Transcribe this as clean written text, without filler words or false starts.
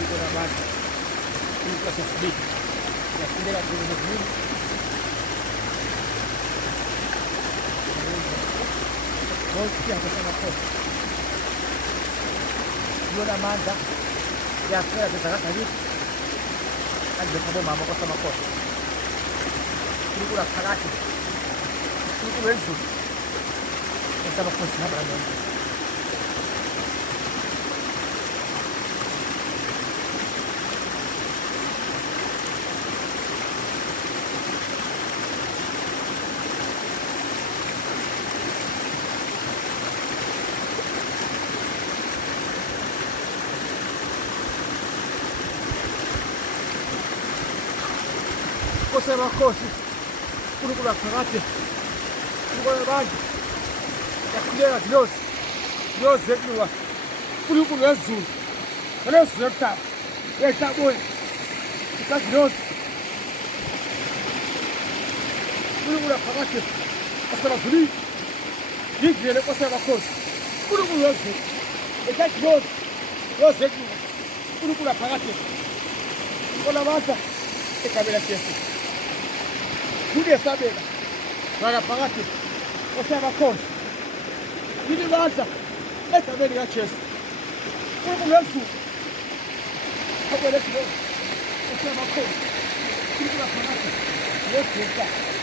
kuliko na bata kuliko SSB ya kundela kuzungumza Moja kusema kwa Yona manda ya kera tetaka hivi hadi kama mama kwa sama kwa kuliko na karate kuliko wenzu nasema kwa sababu ya kusema kosi kuliko na karate kuliko na bandi ya kundela vyose zetuwa kuliko wenzu leo sasa eta boy itaji vyose kuliko na karate kusema zuri hivi ile kusema kosi kuliko wenzu itaji vyose zetuwa kuliko na karate kuna bata ikabila kiasi Kude sabela para pagate osema kosi Nini bata eta beli ya chesi Kuku yesu Hapo yesu osema kosi Kude pagate yesu